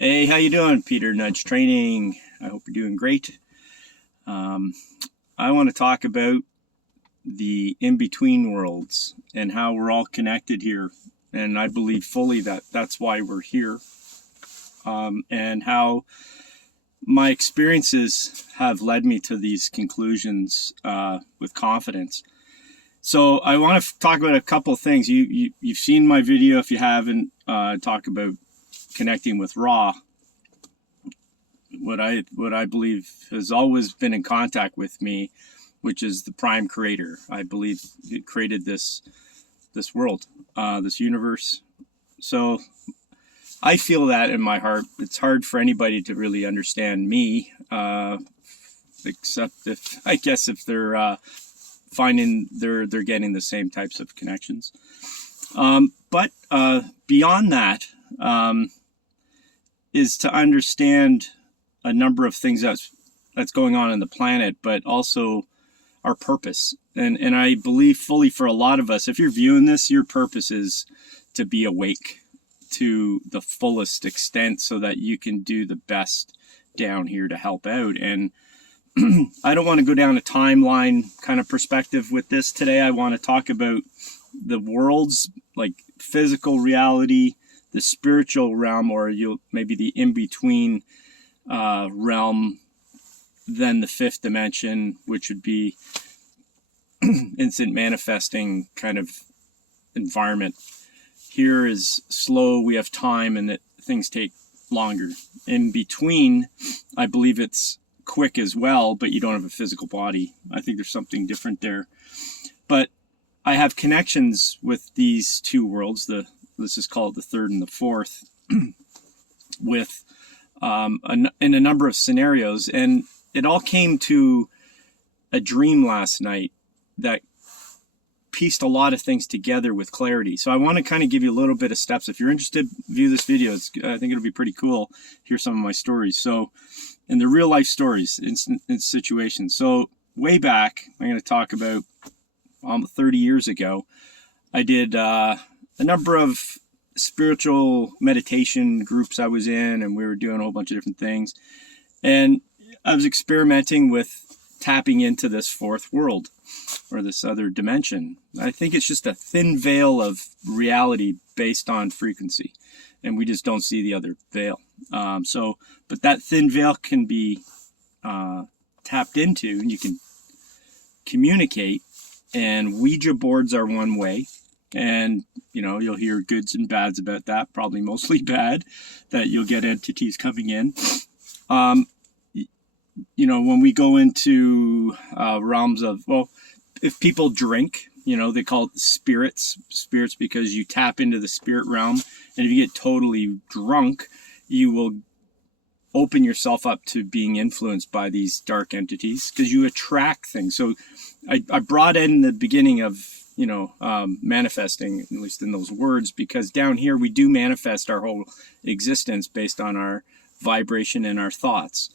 Hey, how you doing? Peter Nudge Training. I hope you're doing great. Um, I want to talk about the in-between worlds and how we're all connected here. And I believe fully that that's why we're here. And how my experiences have led me to these conclusions with confidence. So I want to talk about a couple of things. You've seen my video. If you haven't, talk about connecting with Ra. What I believe has always been in contact with me, which is the prime creator. I believe it created this world, this universe. So I feel that in my heart. It's hard for anybody to really understand me, except if they're finding they're getting the same types of connections. But beyond that, is to understand a number of things that's going on in the planet, but also our purpose. And I believe fully for a lot of us, if you're viewing this, your purpose is to be awake to the fullest extent so that you can do the best down here to help out. And I don't want to go down a timeline kind of perspective with this today. I want to talk about the world's like physical reality, the spiritual realm, or maybe the in-between realm, then the fifth dimension, which would be instant manifesting kind of environment. Here is slow, we have time, and that things take longer. In between, I believe it's quick as well, but you don't have a physical body. I think there's something different there. But I have connections with these two worlds, let's just call it the third and the fourth, with in a number of scenarios. And it all came to a dream last night that pieced a lot of things together with clarity. So I want to kind of give you a little bit of steps. If you're interested, view this video. I think it'll be pretty cool. Hear some of my stories. So, and the real life stories in situations. So way back, I'm going to talk about 30 years ago, I did a number of spiritual meditation groups I was in, and we were doing a whole bunch of different things. And I was experimenting with tapping into this fourth world or this other dimension. I think it's just a thin veil of reality based on frequency, and we just don't see the other veil. But that thin veil can be tapped into, and you can communicate. And Ouija boards are one way. And, you'll hear goods and bads about that, probably mostly bad, that you'll get entities coming in. When we go into realms of, if people drink, they call it spirits because you tap into the spirit realm. And if you get totally drunk, you will open yourself up to being influenced by these dark entities because you attract things. So I brought in the beginning of, manifesting, at least in those words, because down here we do manifest our whole existence based on our vibration and our thoughts.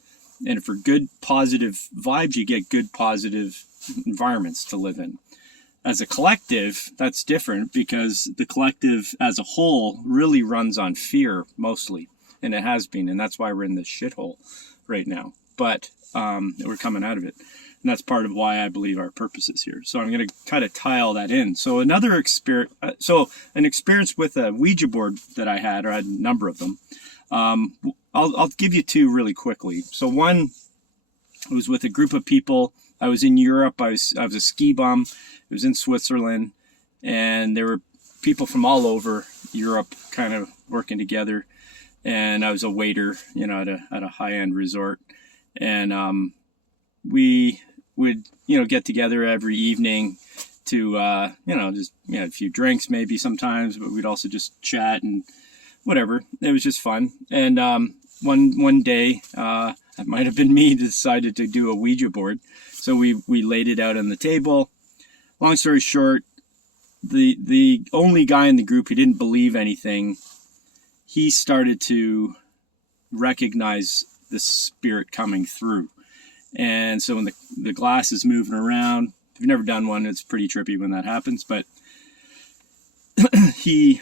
And for good, positive vibes, you get good, positive environments to live in. As a collective, that's different because the collective as a whole really runs on fear mostly. And it has been. And that's why we're in this shithole right now. But we're coming out of it. And that's part of why I believe our purpose is here. So I'm going to kind of tie all that in. So an experience with a Ouija board that I had a number of them. I'll give you two really quickly. So one was with a group of people. I was in Europe. I was a ski bum. It was in Switzerland, and there were people from all over Europe kind of working together. And I was a waiter, at a high-end resort. And we would, get together every evening to, just a few drinks maybe sometimes, but we'd also just chat and whatever. It was just fun. And one day, it might have been me, decided to do a Ouija board. So we laid it out on the table. Long story short, the only guy in the group who didn't believe anything, he started to recognize the spirit coming through. And so when the glass is moving around, if you've never done one, it's pretty trippy when that happens. But he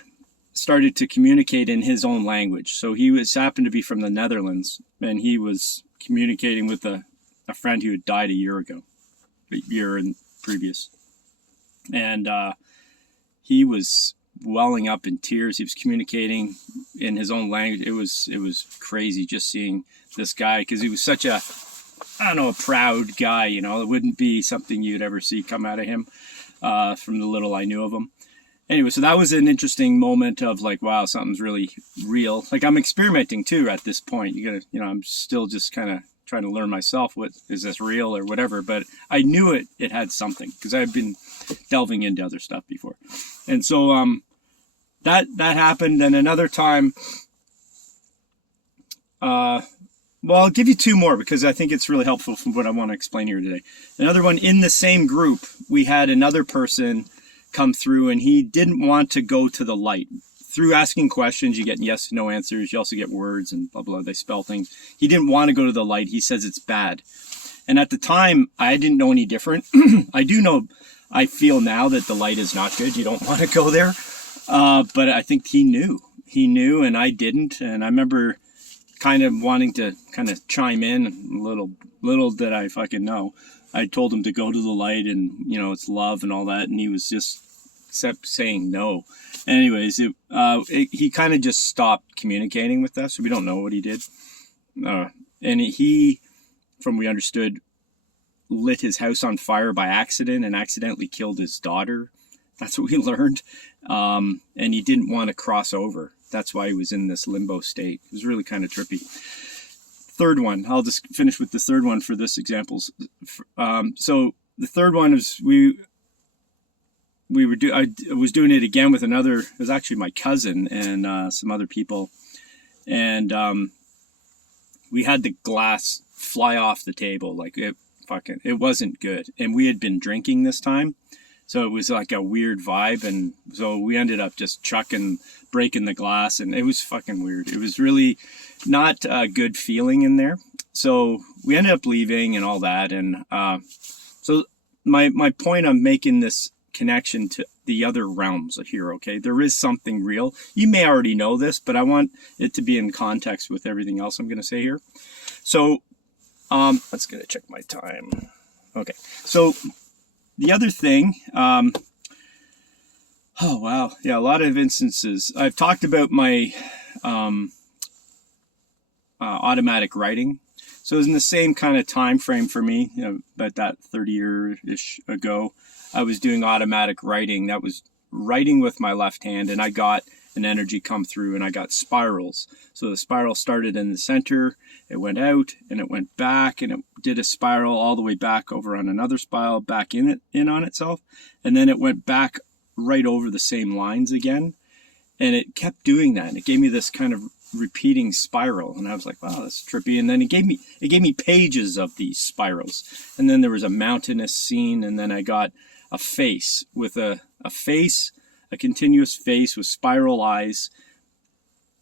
started to communicate in his own language. So he happened to be from the Netherlands, and he was communicating with a friend who had died a year and previous. And he was welling up in tears. He was communicating in his own language. It was crazy just seeing this guy, because he was such a, I don't know, a proud guy, you know. It wouldn't be something you'd ever see come out of him from the little I knew of him. Anyway, so that was an interesting moment of like, wow, something's really real. Like, I'm experimenting too at this point. I'm still just kind of trying to learn myself, what is this real or whatever, but I knew it had something, because I've been delving into other stuff before. And so that happened. And another time, well, I'll give you two more because I think it's really helpful from what I want to explain here today. Another one, in the same group, we had another person come through, and he didn't want to go to the light. Through asking questions, you get yes, no answers. You also get words and blah, blah, they spell things. He didn't want to go to the light. He says it's bad. And at the time, I didn't know any different. I feel now that the light is not good. You don't want to go there. But I think he knew, and I didn't. And I remember kind of wanting to kind of chime in. Little did I fucking know. I told him to go to the light, and, you know, it's love and all that. And he was just kept saying no. Anyways, he kind of just stopped communicating with us. So we don't know what he did. And he, from we understood, lit his house on fire by accident and accidentally killed his daughter. That's what we learned. And he didn't want to cross over. That's why he was in this limbo state. It was really kind of trippy. Third one, I'll just finish with the third one for this examples. So the third one is I was doing it again with another. It was actually my cousin and some other people, and we had the glass fly off the table. Like it wasn't good, and we had been drinking this time, so it was like a weird vibe, and so we ended up just breaking the glass, and it was fucking weird. It was really not a good feeling in there. So we ended up leaving and all that, and so my point on making this connection to the other realms here, okay? There is something real. You may already know this, but I want it to be in context with everything else I'm going to say here. So let's get to check my time. Okay, so the other thing, oh wow, yeah, a lot of instances. I've talked about my automatic writing. So it was in the same kind of time frame for me, you know, about that 30 years-ish ago. I was doing automatic writing. That was writing with my left hand, and I got an energy come through, and I got spirals. So the spiral started in the center, it went out, and it went back, and it did a spiral all the way back over on another spiral, back in on itself, and then it went back right over the same lines again, and it kept doing that, and it gave me this kind of repeating spiral, and I was like, wow, that's trippy. And then it gave me pages of these spirals, and then there was a mountainous scene, and then I got a face with a continuous face with spiral eyes,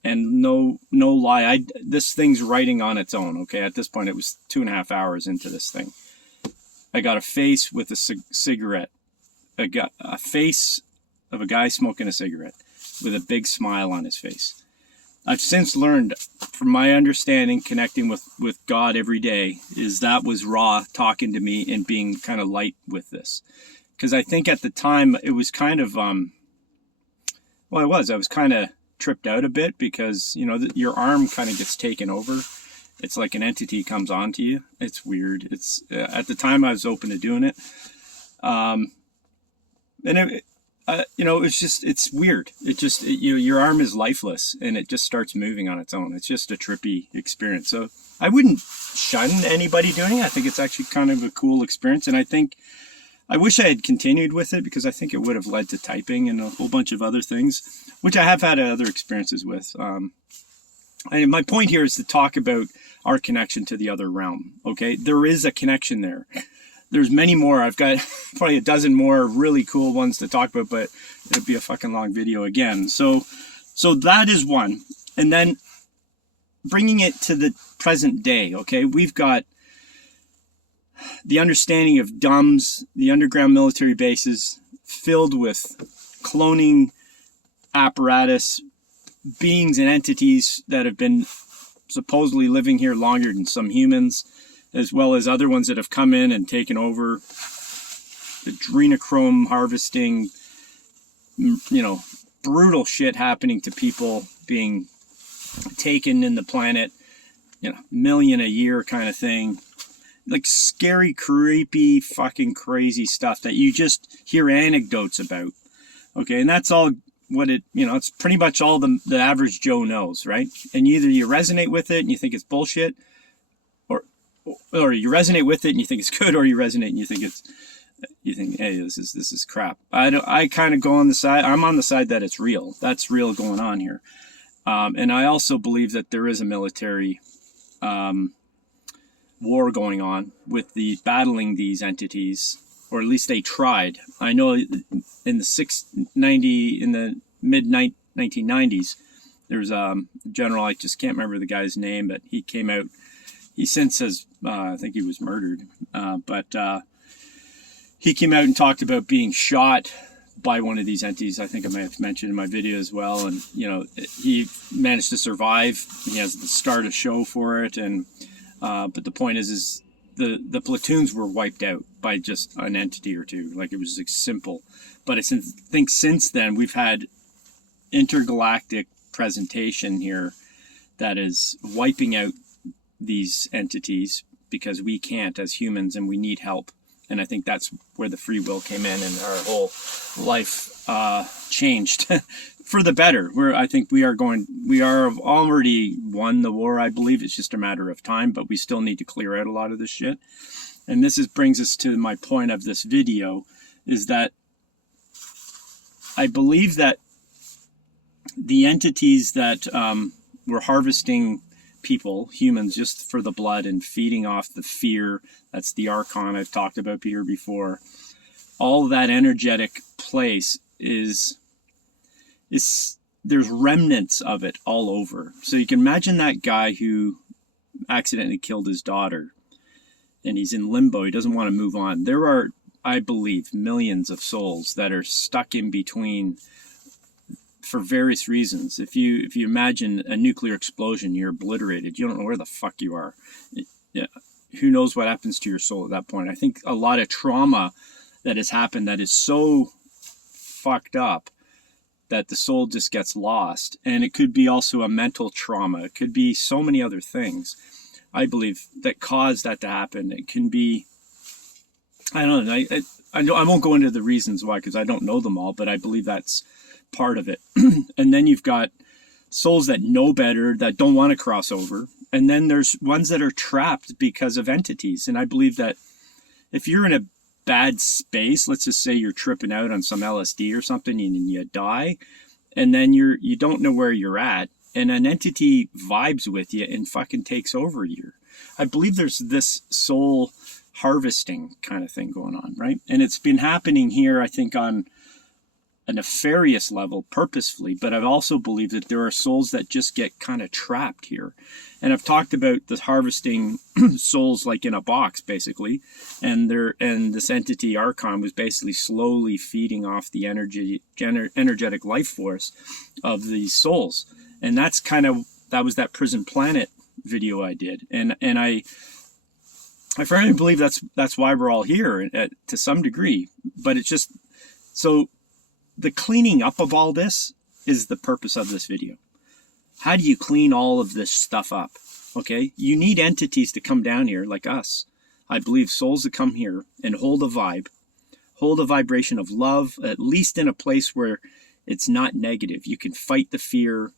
and no lie, this thing's writing on its own. Okay, at this point it was 2.5 hours into this thing. I got a face with a cigarette. I got a face of a guy smoking a cigarette with a big smile on his face. I've since learned, from my understanding, connecting with God every day, is that was Ra talking to me and being kind of light with this. Because I think at the time it was kind of, I was kind of tripped out a bit, because, you know, your arm kind of gets taken over. It's like an entity comes onto you. It's weird. It's at the time I was open to doing it. It's weird. Your arm is lifeless, and it just starts moving on its own. It's just a trippy experience. So I wouldn't shun anybody doing it. I think it's actually kind of a cool experience, and I wish I had continued with it, because I think it would have led to typing and a whole bunch of other things, which I have had other experiences with. My point here is to talk about our connection to the other realm. Okay, there is a connection there. There's many more. I've got probably a dozen more really cool ones to talk about, but it'd be a fucking long video again. So that is one. And then bringing it to the present day, okay, we've got the understanding of DUMBs, the underground military bases, filled with cloning apparatus, beings and entities that have been supposedly living here longer than some humans, as well as other ones that have come in and taken over. Adrenochrome harvesting, brutal shit happening to people, being taken in the planet, million a year kind of thing. Like scary, creepy, fucking crazy stuff that you just hear anecdotes about. Okay, and that's all what it's pretty much all the average Joe knows, right? And either you resonate with it and you think it's bullshit, or you resonate with it and you think it's good, or you resonate and you think, hey, this is crap. I kind of go on the side. I'm on the side that it's real. That's real going on here. And I also believe that there is a military war going on with battling these entities, or at least they tried. I know in the mid 1990s, there's a general, I just can't remember the guy's name, but he came out. He since has, I think he was murdered, but he came out and talked about being shot by one of these entities. I think I may have mentioned in my video as well. And, he managed to survive. He has the start a show for it. And, but the point is the platoons were wiped out by just an entity or two. Like, it was like simple. But I think since then we've had intergalactic presentation here that is wiping out these entities because we can't as humans, and we need help. And I think that's where the free will came in, and our whole life changed for the better. I think we are already won the war. I believe it's just a matter of time, but we still need to clear out a lot of this shit. And this brings us to my point of this video, is that I believe that the entities that were harvesting people, humans, just for the blood and feeding off the fear, that's the Archon I've talked about here before. All that energetic place is there's remnants of it all over. So you can imagine that guy who accidentally killed his daughter, and he's in limbo. He doesn't want to move on. There are, I believe, millions of souls that are stuck in between for various reasons. If you imagine a nuclear explosion, you're obliterated. You don't know where the fuck you are. Yeah. Who knows what happens to your soul at that point? I think a lot of trauma that has happened that is so fucked up that the soul just gets lost. And it could be also a mental trauma. It could be so many other things, I believe, that caused that to happen. It can be, I don't know. I won't go into the reasons why, because I don't know them all, but I believe that's part of it. And then you've got souls that know better, that don't want to cross over. And then there's ones that are trapped because of entities. And I believe that if you're in a bad space, let's just say you're tripping out on some LSD or something and you die, and then you don't know where you're at, and an entity vibes with you and fucking takes over you. I believe there's this soul harvesting kind of thing going on, right? And it's been happening here, I think, on a nefarious level purposefully, but I've also believed that there are souls that just get kind of trapped here. And I've talked about the harvesting souls like in a box, basically, and this entity Archon was basically slowly feeding off the energetic life force of these souls. And that was that Prison Planet video I did, and I firmly believe that's why we're all here to some degree. But it's just so. The cleaning up of all this is the purpose of this video. How do you clean all of this stuff up? Okay, you need entities to come down here like us. I believe souls that come here and hold a vibration of love, at least in a place where it's not negative. You can fight the fear.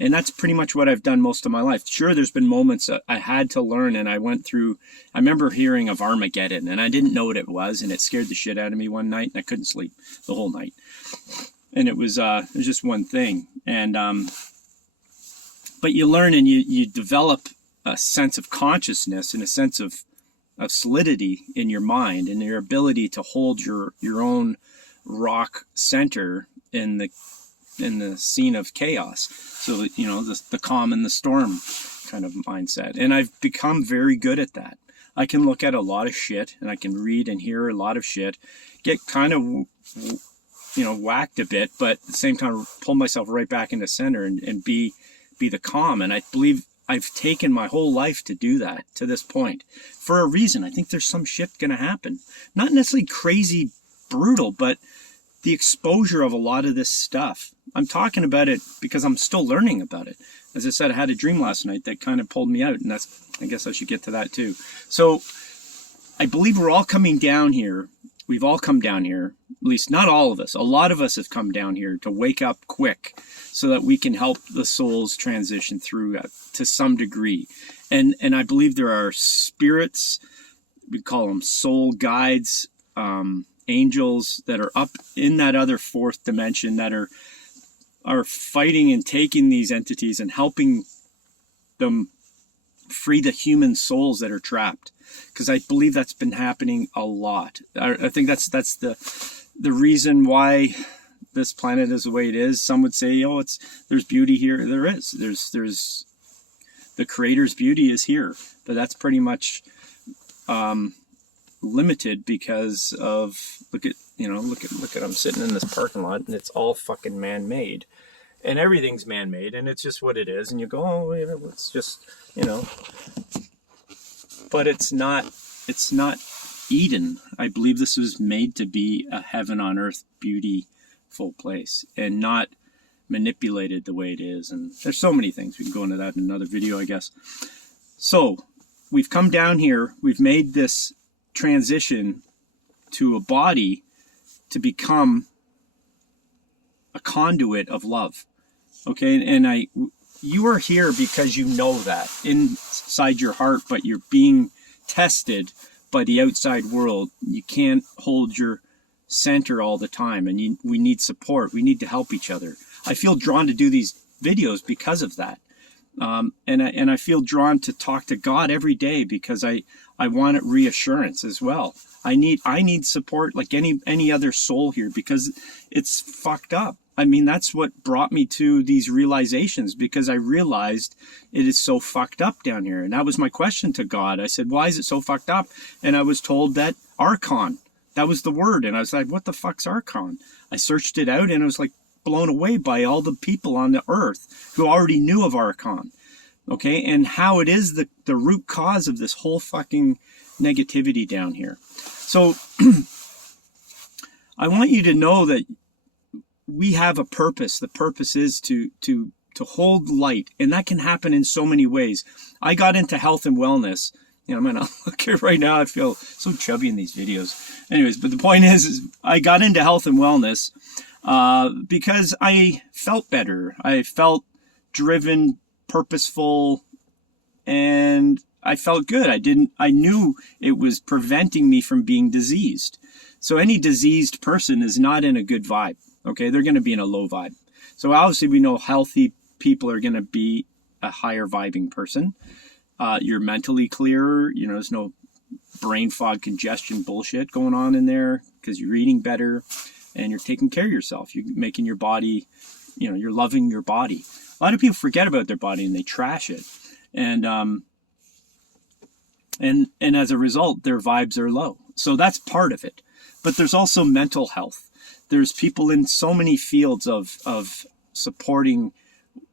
And that's pretty much what I've done most of my life. Sure, there's been moments that I had to learn, and I went through, I remember hearing of Armageddon, and I didn't know what it was, and it scared the shit out of me one night, and I couldn't sleep the whole night. And it was just one thing. And but you learn, and you develop a sense of consciousness and a sense of solidity in your mind, and your ability to hold your own rock center in the scene of chaos. So, the calm and the storm kind of mindset. And I've become very good at that. I can look at a lot of shit, and I can read and hear a lot of shit, get kind of whacked a bit, but at the same time pull myself right back into center and be the calm. And I believe I've taken my whole life to do that to this point for a reason. I think there's some shit going to happen. Not necessarily crazy brutal, but the exposure of a lot of this stuff. I'm talking about it because I'm still learning about it. As I said, I had a dream last night that kind of pulled me out, and I guess I should get to that too. So I believe we're all coming down here. We've all come down here, at least not all of us. A lot of us have come down here to wake up quick so that we can help the souls transition through to some degree. And I believe there are spirits, we call them soul guides, angels that are up in that other fourth dimension that are fighting and taking these entities and helping them free the human souls that are trapped. Because I believe that's been happening a lot. I think that's the reason why this planet is the way it is. Some would say, there's beauty here. There is. There's the Creator's beauty is here, but that's pretty much limited because of look at I'm sitting in this parking lot and it's all fucking man-made, and everything's man-made, and it's just what it is. And you go, it's just but it's not Eden. I believe this was made to be a heaven on earth beautiful place and not manipulated the way it is. And there's so many things. We can go into that in another video, I guess. So we've come down here. We've made this transition to a body to become a conduit of love. Okay. And you are here because you know that inside your heart, but you're being tested by the outside world. You can't hold your center all the time, and we need support. We need to help each other. I feel drawn to do these videos because of that. And I feel drawn to talk to God every day because I want reassurance as well. I need support like any other soul here because it's fucked up. I mean, that's what brought me to these realizations, because I realized it is so fucked up down here. And that was my question to God. I said, why is it so fucked up? And I was told that Archon, that was the word. And I was like, what the fuck's Archon? I searched it out and I was like blown away by all the people on the earth who already knew of Archon. Okay. And how it is the root cause of this whole fucking negativity down here. So I want you to know that we have a purpose. The purpose is to hold light, and that can happen in so many ways. I got into health and wellness. I'm gonna look here right now. I feel so chubby in these videos. Anyways, but the point is I got into health and wellness because I felt better. I felt driven, purposeful, and I felt good. I knew it was preventing me from being diseased. So any diseased person is not in a good vibe. Okay, they're going to be in a low vibe. So obviously we know healthy people are going to be a higher vibing person. You're mentally clearer. There's no brain fog, congestion bullshit going on in there because you're eating better and you're taking care of yourself. You're making your body, you're loving your body. A lot of people forget about their body and they trash it. And as a result, their vibes are low. So that's part of it. But there's also mental health. There's people in so many fields of supporting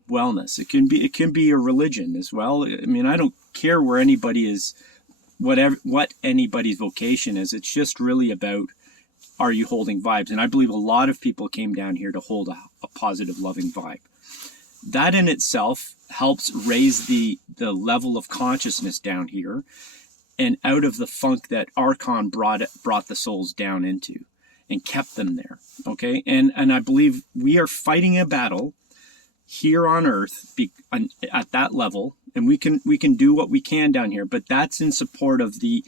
wellness. It can be a religion as well. I mean, I don't care where anybody is, what anybody's vocation is. It's just really about, are you holding vibes? And I believe a lot of people came down here to hold a positive, loving vibe. That in itself helps raise the level of consciousness down here and out of the funk that Archon brought the souls down into and kept them there. Okay. And I believe we are fighting a battle here on earth at that level. And we can do what we can down here, but that's in support of the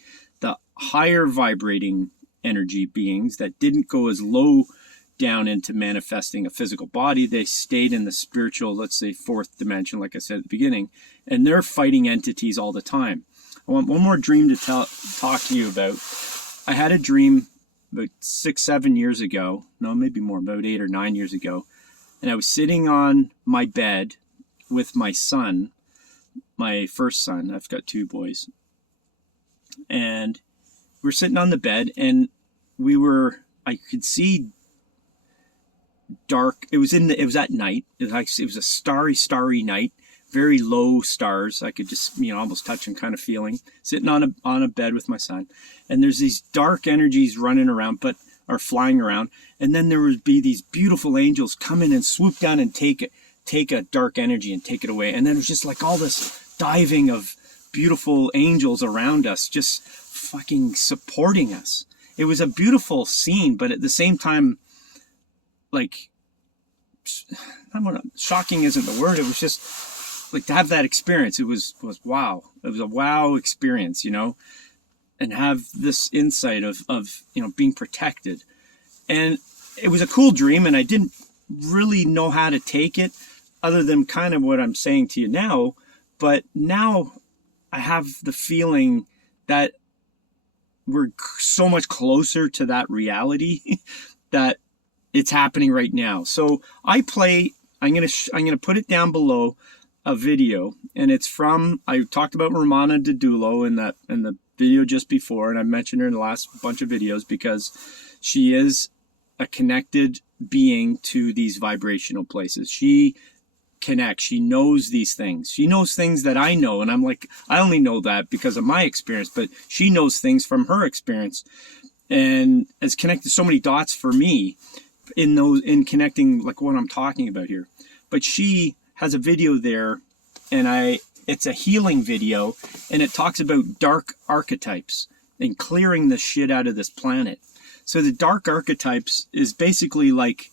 higher vibrating energy beings that didn't go as low down into manifesting a physical body. They stayed in the spiritual, let's say, fourth dimension, like I said at the beginning, and they're fighting entities all the time. I want one more dream to talk to you about. I had a dream about 6-7 years ago, no, maybe more, about 8 or 9 years ago. And I was sitting on my bed with my son, my first son. I've got 2 boys. And we're sitting on the bed and I could see dark. It was at night. It was a starry night, very low stars. I could just, almost touch and kind of feeling, sitting on a bed with my son. And there's these dark energies running around, but are flying around. And then there would be these beautiful angels come in and swoop down and take a dark energy and take it away. And then it was just like all this diving of beautiful angels around us, just fucking supporting us. It was a beautiful scene, but at the same time, like, shocking isn't the word. It was just like to have that experience. It was wow. It was a wow experience, and have this insight of being protected. And it was a cool dream, and I didn't really know how to take it other than kind of what I'm saying to you now. But now I have the feeling that we're so much closer to that reality that it's happening right now. So I'm gonna put it down below, a video, and it's from, I talked about Romana Didulo in the video just before, and I mentioned her in the last bunch of videos because she is a connected being to these vibrational places. She connects. She knows these things. She knows things that I know, and I'm like, I only know that because of my experience, but she knows things from her experience and has connected so many dots for me in connecting like what I'm talking about here. But she has a video there, and it's a healing video, and it talks about dark archetypes and clearing the shit out of this planet. So the dark archetypes is basically like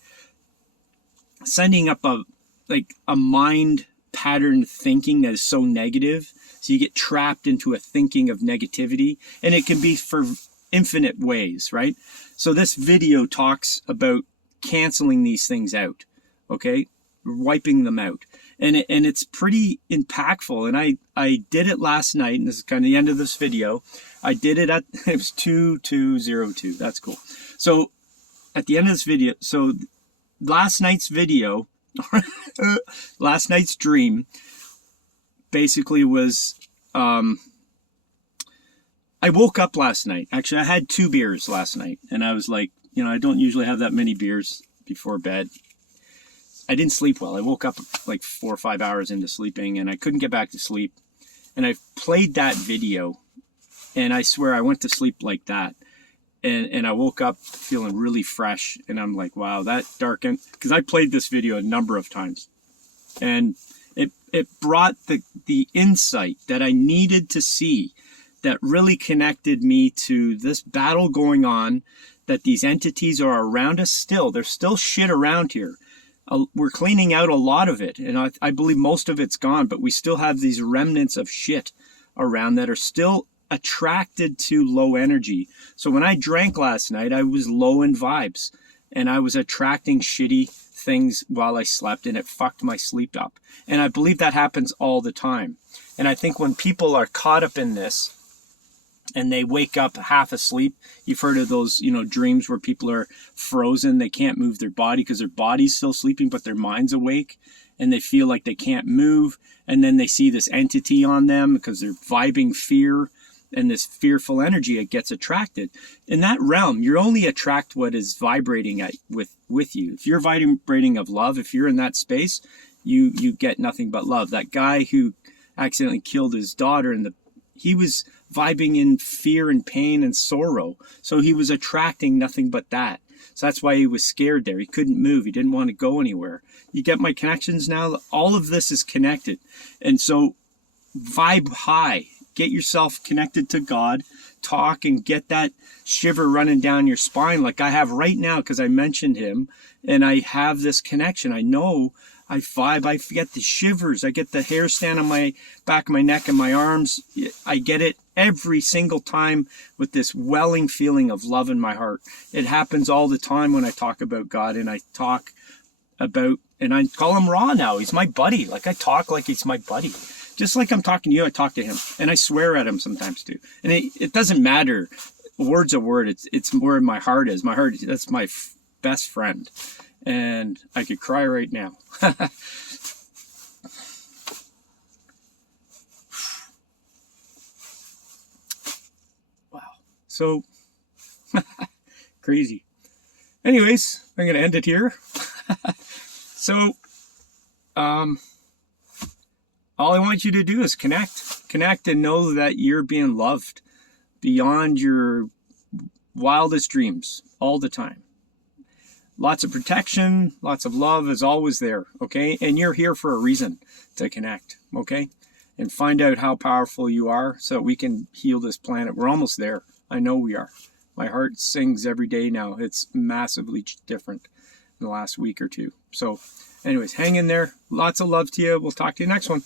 sending up a mind pattern thinking that is so negative. So you get trapped into a thinking of negativity, and it can be for infinite ways, right? So this video talks about canceling these things out, okay? Wiping them out. And it's pretty impactful. And I did it last night, and this is kind of the end of this video. I did it it was 2202. That's cool. So at the end of this video, so last night's video, last night's dream basically was, I woke up last night. Actually, I had 2 beers last night, and I was like, I don't usually have that many beers before bed. I didn't sleep well. I woke up like 4 or 5 hours into sleeping, and I couldn't get back to sleep. And I played that video, and I swear I went to sleep like that. And I woke up feeling really fresh, and I'm like, wow, that darkened, because I played this video a number of times. And it brought the insight that I needed to see, that really connected me to this battle going on, that these entities are around us still. There's still shit around here. We're cleaning out a lot of it, and I believe most of it's gone, but we still have these remnants of shit around that are still attracted to low energy. So when I drank last night, I was low in vibes, and I was attracting shitty things while I slept, and it fucked my sleep up. And I believe that happens all the time. And I think when people are caught up in this, and they wake up half asleep. You've heard of those, dreams where people are frozen. They can't move their body because their body's still sleeping, but their mind's awake, and they feel like they can't move. And then they see this entity on them because they're vibing fear, and this fearful energy, it gets attracted. In that realm, you only attract what is vibrating with you. If you're vibrating of love, if you're in that space, you get nothing but love. That guy who accidentally killed his daughter, he was vibing in fear and pain and sorrow. So he was attracting nothing but that. So that's why he was scared there. He couldn't move. He didn't want to go anywhere. You get my connections now? All of this is connected. And so vibe high. Get yourself connected to God. Talk and get that shiver running down your spine like I have right now because I mentioned him. And I have this connection. I know I vibe. I get the shivers. I get the hair stand on my back of my neck and my arms. I get it every single time with this welling feeling of love in my heart. It happens all the time when I talk about God, and I talk about, and I call him Ra now. He's my buddy. Like I talk like he's my buddy. Just like I'm talking to you, I talk to him, and I swear at him sometimes too. And it doesn't matter. Word's a word. It's where my heart is. My heart, that's my best friend. And I could cry right now. Wow. So, crazy. Anyways, I'm going to end it here. So, all I want you to do is connect and know that you're being loved beyond your wildest dreams all the time. Lots of protection, lots of love is always there, okay? And you're here for a reason to connect, okay? And find out how powerful you are so that we can heal this planet. We're almost there. I know we are. My heart sings every day now. It's massively different in the last week or two. So anyways, hang in there. Lots of love to you. We'll talk to you next one.